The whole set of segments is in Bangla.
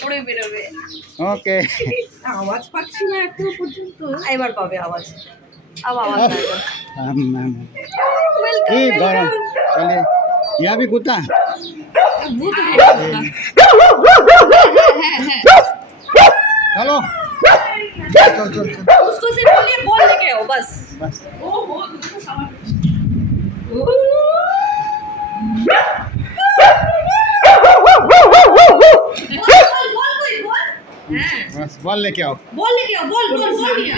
পুরো বেরোবে। ওকে আওয়াজ পাচ্ছি না এখনো পর্যন্ত, এবার পাবে আওয়াজ। আবার আওয়াজ आएगा। কি গরম চলে यहाँ भी कुत्ता भूत है। चलो चल चल चल उसको सिर्फ बोलिए बॉल लेके आओ बस। बस ओ हो तुमको समझ बस बॉल लेके आओ বল लेके आओ বল বল বল নিয়ে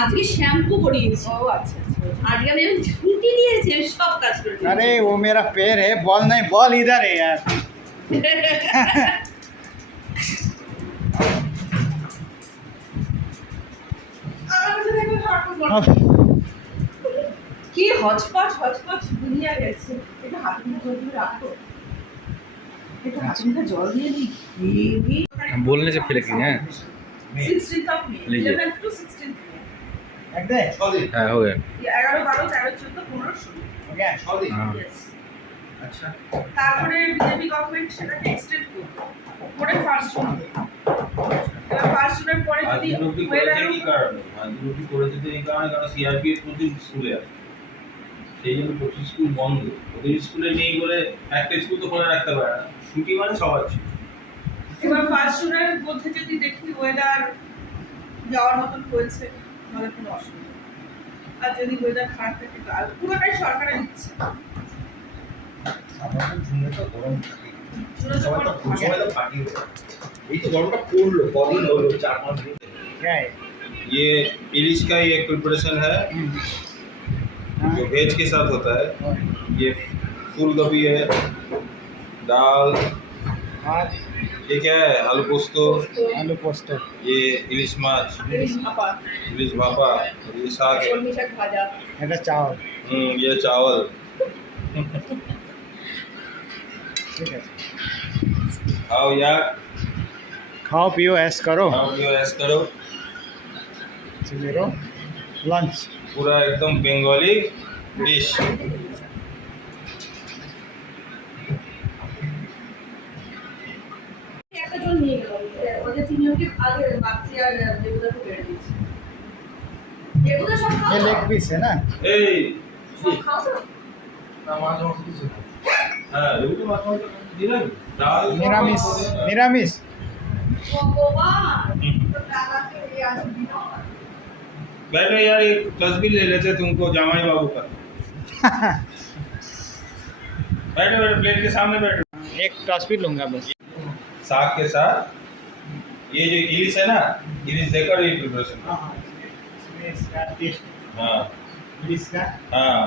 আজকে শ্যাম্পু করিয়েছি। ও আচ্ছা আজকে আমি ছুটি নিয়েছি, আমি সব কাজ করে দিয়েছি। अरे वो मेरा पैर है बॉल नहीं बॉल इधर है यार কি হচপচ হচপচ দুনিয়া গেছে। এটা হাত মুখে রাখো, এটা হাত মুখে জল দিয়ে দিই। हम बोलने से फिर हैं 16th of May, लीजिए। 11th to 16th May। रख दे हाँ हो गया 11, 12, 13, 14, 15, 16। हो गया हाँ Yes। अच्छा তারপরে বিজেপি গভর্নমেন্ট সেটাকে এক্সটেন্ড করবে করে ফার্স্ট জুন। এবার ফার্স্ট জুনের পরে যদি আজরুটি করেছে কি কারণে? আজরুটি করেছে তো এই কারণে কারণ সিআরপিএফ প্রচুর স্কুলে আছে, সেই জন্য প্রচুর স্কুল বন্ধ। ওদের স্কুলে নেই বলে একটা স্কুল তো খোলা রাখতে পারে না, ছুটি মানে সবার ছুটি। এবার ফার্স্ট জুনের মধ্যে যদি দেখি ওয়েদার যাওয়ার মতন হয়েছে তাহলে কোনো অসুবিধা নেই। আর যদি ওয়েদার খারাপ থাকে তাহলে পুরোটাই সরকারের ইচ্ছে। আমাদের জুনে তো গরম থাকে, জুনে তো সবাই তো গরম থাকে। সবাই তো পার্টি হয়ে যায়। এই তো গরমটা পড়লো কদিন হলো, 4-5 দিন। क्या है ये इलिश का ही एक प्रिपरेशन है जो वेज के साथ होता है। ये फूल गोभी है, दाल, हाँ ये क्या है आलू पोस्तो, आलू पोस्ट ये इलिश माछ, इलिश भापा, और ये साग है। কলমি শাক ভাজা। এটা চাवल ये चावल। ठीक है आओ यार, खाओ पियो ऐश करो आओ पियो ऐश करो। चलो लंच पूरा एकदम बंगाली डिश। একটা জন নিয়ে গেল ওদের তিনজনকে আগে বাচ্চি আর বেগুদাকে বেড়ে দিয়েছে। বেগুদা সব খাও ये তো? लेग पीस है ना এই সব খাও তো? না মাছ মাছ কিছু না। হ্যাঁ এগুলো মাছ মাছ দিলাম ডাল निरामिस निरामिस ভগবান তো টাকাকে এই আসবে না। बैठो यार, एक तस्वीर ले लेते तुमको जामाई बाबू का। बैठो बैठो प्लेट के सामने बैठो। एक तस्वीर लूंगा बस साग के साथ ये जो इलिश है ना, इलिश देकर ये प्रिपरेशन। हाँ इसमें इसका टेस्ट हाँ इसका हाँ